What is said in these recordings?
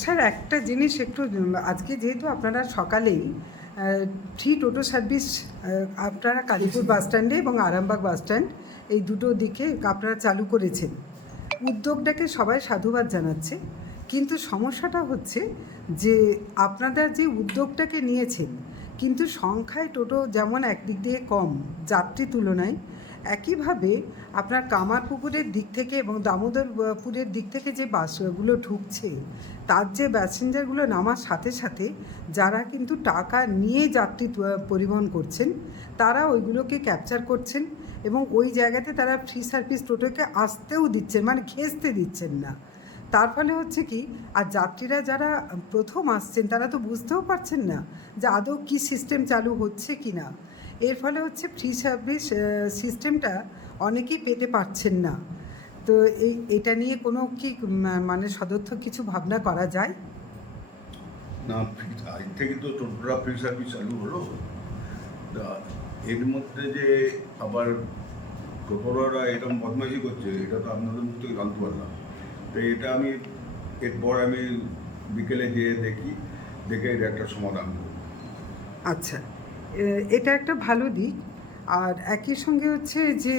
Sir একটা জিনিস একটু আজকে যেহেতু আপনারা সকালেই ফ্রি টোটো সার্ভিস আপনারা কালীপুর বাস স্ট্যান্ডে এবং আরামবাগ বাস স্ট্যান্ড এই দুটো দিকে আপনারা চালু করেছেন, উদ্যোগটাকে সবাই সাধুবাদ জানাচ্ছে। কিন্তু সমস্যাটা হচ্ছে যে আপনারা যে উদ্যোগটাকে নিয়েছেন, কিন্তু সংখ্যায় টোটো যেমন একদিক দিয়ে কম যাত্রী তুলনায়, একইভাবে আপনার কামারপুকুরের দিক থেকে এবং দামোদরপুরের দিক থেকে যে বাসগুলো ঢুকছে, তার যে প্যাসেঞ্জারগুলো নামার সাথে সাথে যারা কিন্তু টাকা নিয়ে যাত্রী পরিবহন করছেন, তারা ওইগুলোকে ক্যাপচার করছেন এবং ওই জায়গাতে তারা ফ্রি সার্ভিস টোটোকে আসতেও দিচ্ছেন, মানে ঘেঁচতে দিচ্ছেন না। তার ফলে হচ্ছে কি, আর যাত্রীরা যারা প্রথম আসছেন তারা তো বুঝতেও পারছেন না যে আদৌ কী সিস্টেম চালু হচ্ছে কি না। এর ফলে হচ্ছে ফ্রি সার্ভিস সিস্টেমটা অনেকেই পেতে পারছেন না। তো এটা নিয়ে কোনো কি মানে সদর্থক কিছু ভাবনা করা যায়? না, আজ থেকে তো টোটোরা ফ্রি সার্ভিস চালু হলো। তা এর মধ্যে যে আবার টোটোরা এরকম বদমাইশি করছে, এটা তো আপনাদের মুখ থেকে জানতে পারলাম। তো এটা আমি এরপর বিকেলে যেয়ে দেখে এটা একটা সমাধান করব। আচ্ছা, এটা একটা ভালো দিক। আর একই সঙ্গে হচ্ছে যে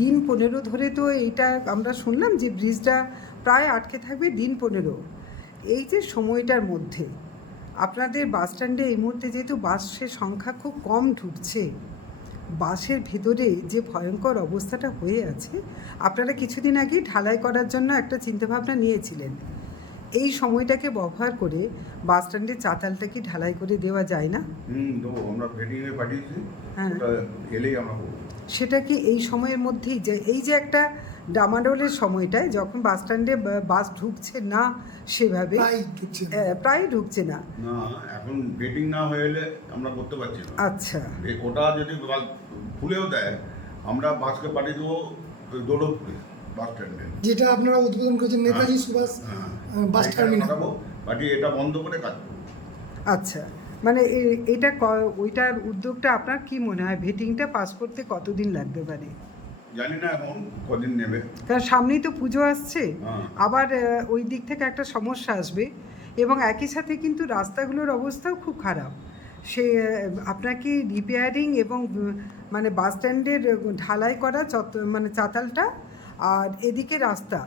দিন 15 ধরে তো এইটা আমরা শুনলাম যে ব্রিজটা প্রায় আটকে থাকবে দিন 15। এই যে সময়টার মধ্যে আপনাদের বাস স্ট্যান্ডে এই মুহূর্তে যেহেতু বাসের সংখ্যা খুব কম ঢুকছে, বাসের ভেতরে যে ভয়ঙ্কর অবস্থাটা হয়ে আছে, আপনারা কিছুদিন আগেই ঢালাই করার জন্য একটা চিন্তাভাবনা নিয়েছিলেন। এই সময়টাকে ব্যবহার করে বাস স্ট্যান্ডের চাতালটা কি ঢালাই করে দেওয়া যায় না? দেবো, আমরা ভেটিংয়ে পাঠিয়েছি। হ্যাঁ, ওটা এলেই আমরা করবো। সেটা কি এই সময়ের মধ্যেই, যে এই যে একটা ডামাডোলের সময়টায় যখন বাস স্ট্যান্ডে বাস ঢুকছে না সেভাবে, প্রায় ঢুকছে না, না, এখন ভেটিং না হয়ে এলে আমরা করতে পারছি না। আচ্ছা, ওটা যদি খুলেও দেয়, আমরা বাসকে পাঠিয়ে দেবো দৌলতপুরে বাস স্ট্যান্ডে, যেটা আপনারা উদ্বোধন করেছেন নেতাজি সুভাষ বাস টার্মিনাল, পাঠিয়ে এটা বন্ধ করে কাজ করবো। আচ্ছা। মানে এটা ওইটার উদ্যোগটা আপনার কি মনে হয় ভেটিংটা পাস করতে কতদিন লাগতে পারে? জানি না এখন কদিন নেবে, কারণ সামনেই তো পুজো আসছে, হ্যাঁ। আবার ওই দিক থেকে একটা সমস্যা আসবে এবং একই সাথে কিন্তু রাস্তাগুলোর অবস্থাও খুব খারাপ। সে আপনার কি রিপেয়ারিং এবং মানে বাস স্ট্যান্ডের ঢালাই করা মানে চাতালটা আর এদিকে রাস্তা,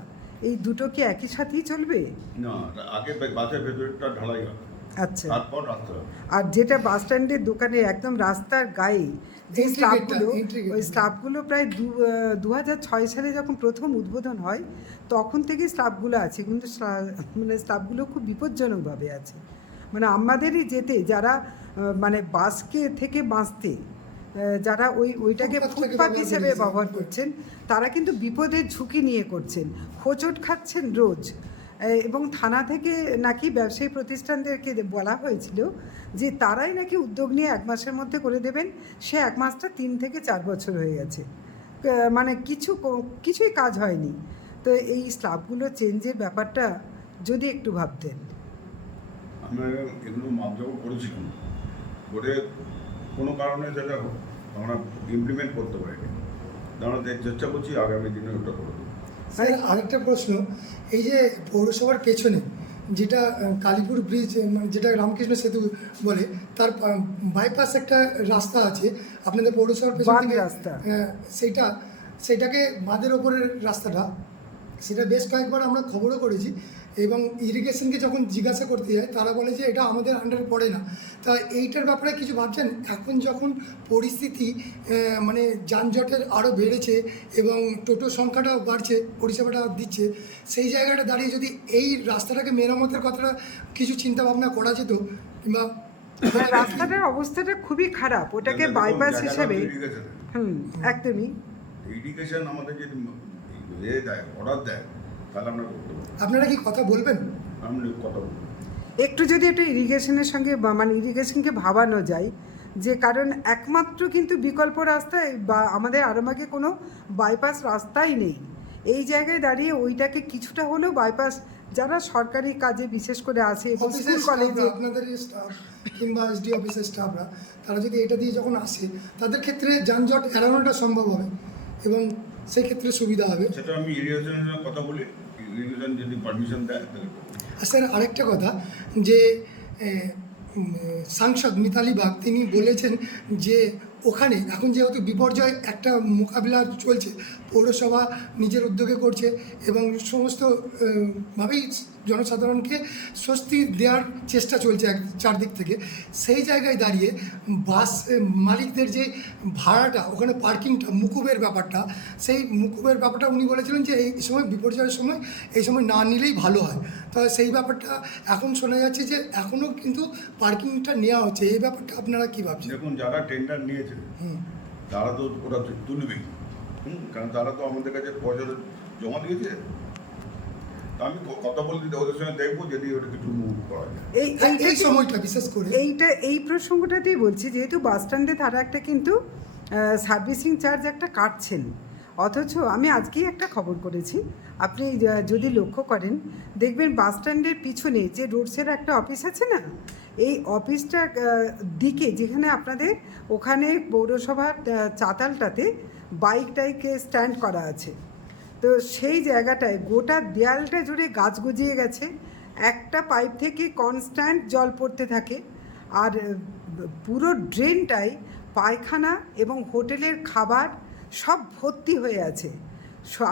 এই দুটো কি একই সাথেই চলবে? না, আগে বাসের ভেতরটা ঢালাই হবে, আচ্ছা। তারপর রাস্তা হবে। আর যেটা বাস স্ট্যান্ডের দোকানে একদম রাস্তার গায়ে যে স্ল্যাবগুলো, ওই স্ল্যাবগুলো প্রায় 2006 সালে যখন প্রথম উদ্বোধন হয় তখন থেকেই স্ল্যাবগুলো আছে, কিন্তু মানে স্ল্যাবগুলো খুব বিপজ্জনকভাবে আছে। মানে আমাদেরই যেতে যারা মানে বাসকে থেকে বাঁচতে যারা ওইটাকে ফুটপাথ হিসেবে ব্যবহার করছেন, তারা কিন্তু বিপদের ঝুঁকি নিয়ে করছেন, হোঁচট খাচ্ছেন রোজ। এবং থানা থেকে নাকি ব্যবসায়ী প্রতিষ্ঠানদেরকে বলা হয়েছিল যে তারাই নাকি উদ্যোগ নিয়ে 1 মাসের মধ্যে করে দেবেন, সে 1 মাসটা 3 থেকে 4 বছর হয়ে গেছে, মানে কিছুই কাজ হয়নি। তো এই স্ল্যাবগুলো চেঞ্জের ব্যাপারটা যদি একটু ভাবতেন। আমরা এগুলো মাপজোক করেছিলাম, করে কোনো কারণে সেটা আমরা ইমপ্লিমেন্ট করতে পারিনি। আমরা চেষ্টা করছি আগামী দিনে ওটা করে দেবো। স্যার, আরেকটা প্রশ্ন, এই যে পৌরসভার পেছনে যেটা কালীপুর ব্রিজ, মানে যেটা রামকৃষ্ণ সেতু বলে, তার বাইপাস একটা রাস্তা আছে আপনাদের পৌরসভার পেছনে রাস্তা, সেটাকে বাঁধের ওপরের রাস্তাটা, সেটা বেশ কয়েকবার আমরা খবরও করেছি এবং ইরিগেশনকে যখন জিজ্ঞাসা করতে যায় তারা বলে যে এটা আমাদের আন্ডারে পড়ে না। তা এইটার ব্যাপারে কিছু ভাবছেন? এখন যখন পরিস্থিতি মানে যানজটের আরও বেড়েছে এবং টোটোর সংখ্যাটাও বাড়ছে, পরিষেবাটা দিচ্ছে, সেই জায়গাটা দাঁড়িয়ে যদি এই রাস্তাটাকে মেরামতের কথাটা কিছু চিন্তা ভাবনা করা যেত, কিংবা রাস্তাটার অবস্থাটা খুবই খারাপ, ওটাকে বাইপাস হিসেবে একদমই ইরিগেশন আমাদের যদি দেয়, অর্ডার দেয়, তাহলে আমরা করতে পারবো। আপনারা কি কথা বলবেন? আমরা কথা বলবো। একটু যদি একটু ইরিগেশনের সঙ্গে মানে ইরিগেশনকে ভাবানো যায়, যে কারণ একমাত্র কিন্তু বিকল্প রাস্তায় বা আমাদের আরামবাগে কোনো বাইপাস রাস্তাই নেই। এই জায়গায় দাঁড়িয়ে ওইটাকে কিছুটা হলেও বাইপাস, যারা সরকারি কাজে বিশেষ করে আসে স্কুল কলেজে, আপনাদের স্টাফ কিংবা এসডি অফিসের স্টাফরা, তারা যদি এটা দিয়ে যখন আসে তাদের ক্ষেত্রে যানজট এড়ানোটা সম্ভব হবে এবং সেই ক্ষেত্রে সুবিধা হবে। সেটা আমি ইরিগেশনের সঙ্গে কথা বলি, ইরিগেশন যদি পারমিশন দেয় তাহলে করবো। আর স্যার আরেকটা কথা যে সাংসদ মিতালি বাগ তিনি বলেছেন যে ওখানে এখন যেহেতু বিপর্যয় একটা মোকাবিলা চলছে, পৌরসভা নিজের উদ্যোগে করছে এবং সমস্ত ভাবেই জনসাধারণকে স্বস্তি দেওয়ার চেষ্টা চলছে চারদিক থেকে। সেই জায়গায় দাঁড়িয়ে বাস মালিকদের যে ভাড়াটা, ওখানে পার্কিংটা, মুকুবের ব্যাপারটা, সেই মুকুবের ব্যাপারটা উনি বলেছিলেন যে এই সময় বিপর্যয়ের সময় এই সময় না নিলেই ভালো হয়। তো সেই ব্যাপারটা এখন শোনা যাচ্ছে যে এখনও কিন্তু পার্কিংটা নেওয়া হচ্ছে, এই ব্যাপারটা আপনারা কী ভাবছেন? দেখুন, যারা টেন্ডার নিয়েছে তারা তো ওরা তুলবেই, কারণ তারা তো আমাদের কাছে পয়সা জমা দিয়েছে। তা আমি কথা বলতে ওদের সঙ্গে দেখবো যদি ওটা কিছু মুভ করা যায়। এই সময়টা বিশেষ করে এই প্রসঙ্গটাতেই বলছি, যেহেতু বাস স্ট্যান্ডে তারা একটা কিন্তু সার্ভিসিং চার্জ একটা কাটছেন, অথচ আমি আজকেই একটা খবর করেছি, আপনি যদি লক্ষ্য করেন দেখবেন বাস স্ট্যান্ডের পিছনে যে রোডসের একটা অফিস আছে না, এই অফিসটার দিকে যেখানে আপনাদের ওখানে পৌরসভার চাতালটাতে বাইকটাকে স্ট্যান্ড করা আছে, তো সেই জায়গাটায় গোটা দেয়ালটা জুড়ে গাছ গজিয়ে গেছে, একটা পাইপ থেকে কনস্ট্যান্ট জল পড়তে থাকে, আর পুরো ড্রেনটাই পায়খানা এবং হোটেলের খাবার সব ভর্তি হয়ে আছে।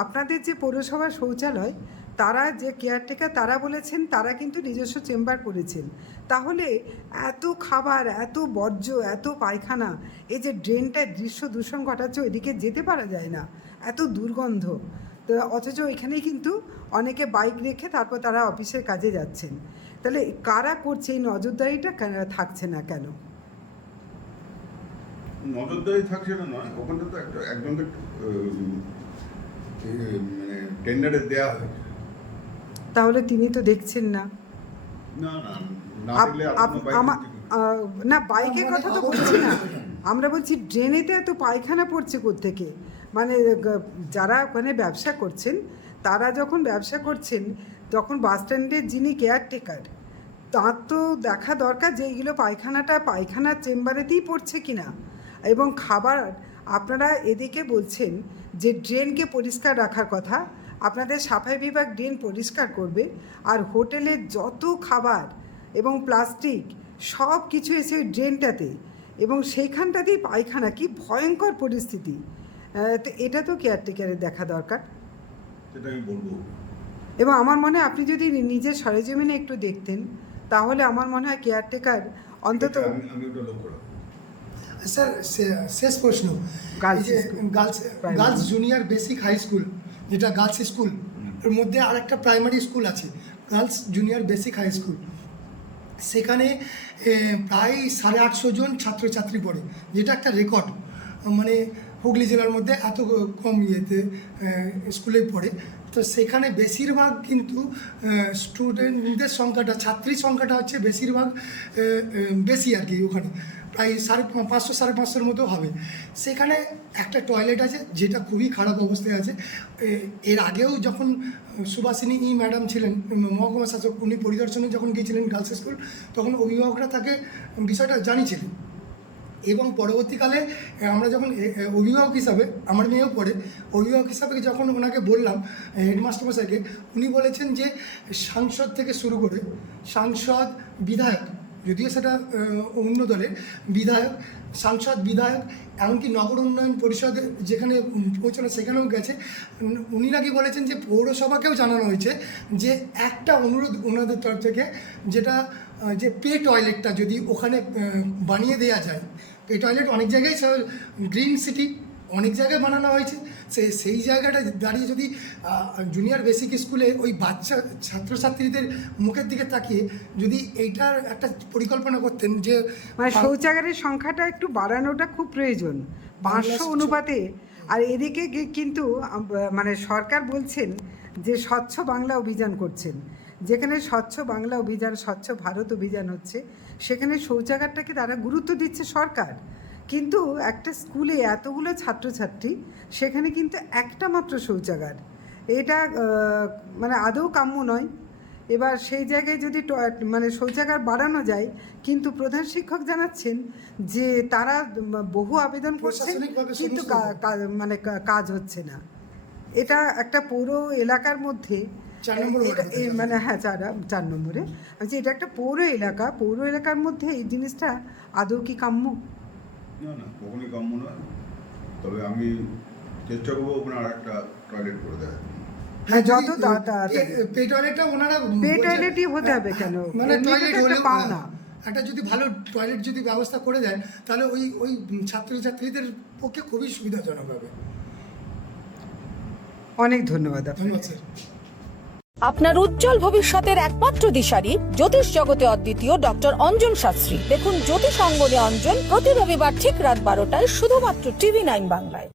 আপনাদের যে পৌরসভা শৌচালয়, তারা যে কেয়ারটেকার তারা বলেছেন তারা কিন্তু নিজস্ব চেম্বার করেছেন, তাহলে এত খাবার, এত বর্জ্য, এত পায়খানা, এই যে ড্রেনটায় দৃশ্য দূষণ ঘটাচ্ছে, ওইদিকে যেতে পারা যায় না, এত দুর্গন্ধ। তো অথচ এখানেই কিন্তু অনেকে বাইক রেখে তারপর তারা অফিসের কাজে যাচ্ছেন। তাহলে কারা করছে এই নজরদারিটা থাকছে না কেন? নজরদারি থাকছে না নয়, ওখানে তো একটা একজনকে মানে টেন্ডারে দেওয়া হয়েছে। তাহলে তিনি তো দেখছেন না। না না না দেখলে আপনার না, বাইকের কথা তো বলছি না, আমরা বলছি ড্রেনেতে এত পায়খানা পড়ছে কোত্থেকে। মানে যারা ওখানে ব্যবসা করছেন, তারা যখন ব্যবসা করছেন তখন বাস স্ট্যান্ডের যিনি কেয়ারটেকার, তার তো দেখা দরকার যে এইগুলো পায়খানার চেম্বারেতেই পড়ছে কিনা। এবং খাবার আপনারা এদিকে বলছেন যে ড্রেনকে পরিষ্কার রাখার কথা, আপনাদের সাফাই বিভাগ ড্রেন পরিষ্কার করবে, আর হোটেলের যত খাবার এবং প্লাস্টিক সব কিছু এসে ড্রেনটাতে, এবং সেইখানটাতেই পায়খানা, কি ভয়ঙ্কর পরিস্থিতি। তো এটা তো কেয়ারটেকারের দেখা দরকার। সেটা আমি বলবো। এবং আমার মনে হয় আপনি যদি নিজের সরেজমিনে একটু দেখতেন, তাহলে আমার মনে হয় কেয়ারটেকার অন্তত। আমি ওটা লক্ষ্য রাখবো। স্যার শেষ প্রশ্ন, girls junior basic high school, যেটা গার্লস স্কুল, এর মধ্যে আর একটা প্রাইমারি স্কুল আছে, girls junior basic high school, সেখানে প্রায় 850 জন ছাত্রছাত্রী পড়ে, যেটা একটা রেকর্ড। মানে হুগলি জেলার মধ্যে এত কম স্কুলে পড়ে। তো সেখানে বেশিরভাগ কিন্তু স্টুডেন্টদের সংখ্যাটা, ছাত্রীর সংখ্যাটা হচ্ছে বেশিরভাগ বেশি আর কি, ওখানে প্রায় 550 550 মতো হবে। সেখানে একটা টয়লেট আছে যেটা খুবই খারাপ অবস্থায় আছে। এর আগেও যখন সুভাষিনী ম্যাডাম ছিলেন মহকুমা শাসক, উনি পরিদর্শনে যখন গিয়েছিলেন গার্লস স্কুল, তখন অভিভাবকরা তাকে বিষয়টা জানিয়েছিলেন। এবং পরবর্তীকালে আমরা যখন অভিভাবক হিসাবে, আমার মেয়েও পড়ে, অভিভাবক হিসাবে যখন ওনাকে বললাম, হেডমাস্টার মশাইকে, উনি বলেছেন যে সাংসদ থেকে শুরু করে সাংসদ, বিধায়ক, যদিও সেটা অন্য দলের বিধায়ক, সাংসদ, বিধায়ক, এমনকি নগর উন্নয়ন পরিষদে যেখানে পৌঁছানো সেখানেও গেছে, উনি নাকি বলেছেন যে পৌরসভাকেও জানানো হয়েছে যে একটা অনুরোধ ওনাদের তরফ থেকে, যেটা যে পে টয়লেটটা যদি ওখানে বানিয়ে দেওয়া যায়। পে টয়লেট অনেক জায়গায়, গ্রিন সিটি অনেক জায়গায় বানানো হয়েছে, সেই জায়গাটা দাঁড়িয়ে যদি জুনিয়র বেসিক স্কুলে ওই বাচ্চা ছাত্রছাত্রীদের মুখের দিকে তাকিয়ে যদি এইটার একটা পরিকল্পনা করতেন, যে মানে শৌচাগারের সংখ্যাটা একটু বাড়ানোটা খুব প্রয়োজন 500 অনুপাতে। আর এদিকে কিন্তু মানে সরকার বলছেন যে স্বচ্ছ বাংলা অভিযান করছেন, যেখানে স্বচ্ছ বাংলা অভিযান, স্বচ্ছ ভারত অভিযান হচ্ছে, সেখানে শৌচাগারটাকে তারা গুরুত্ব দিচ্ছে সরকার। কিন্তু একটা স্কুলে এতগুলো ছাত্রছাত্রী, সেখানে কিন্তু একটা মাত্র শৌচাগার, এটা মানে আদৌ কাম্য নয়। এবার সেই জায়গায় যদি মানে শৌচাগার বাড়ানো যায়, কিন্তু প্রধান শিক্ষক জানাচ্ছেন যে তারা বহু আবেদন করছেন, কিন্তু মানে কাজ হচ্ছে না। এটা একটা পৌর এলাকার মধ্যে 4 নম্বর এটা ওয়ার্ডে। মানে হ্যাঁ 4 নম্বরে আচ্ছা, এটা একটা পৌর এলাকা, পৌর এলাকার মধ্যে এই জিনিসটা আদৌ কি কাম্য? না না, কখনই কাম্য নয়। তবে আমি চেষ্টা করবো ওখানে আর একটা টয়লেট করে দেয়। হ্যাঁ, যত যদি তাড়াতাড়ি পে টয়লেটটা ওনারা পে বলছেন- টয়লেটই হতে হবে কেন? মানে এমনিতে তো টয়লেট একটা হলেও পাওনা। একটা যদি ভালো টয়লেট যদি ব্যবস্থা করে দেয় তাহলে ওই ছাত্রছাত্রীদের পক্ষে খুবই সুবিধাজনক হবে। অনেক ধন্যবাদ আপনাকে। ধন্যবাদ স্যার। আপনার উজ্জ্বল ভবিষ্যতের একমাত্র দিশারি জ্যোতিষ জগতে অদ্বিতীয় ডক্টর অঞ্জন শাস্ত্রী। দেখুন জ্যোতিষ অঙ্গনে অঞ্জন প্রতি রবিবার ঠিক রাত 12টায় শুধুমাত্র TV9 বাংলায়।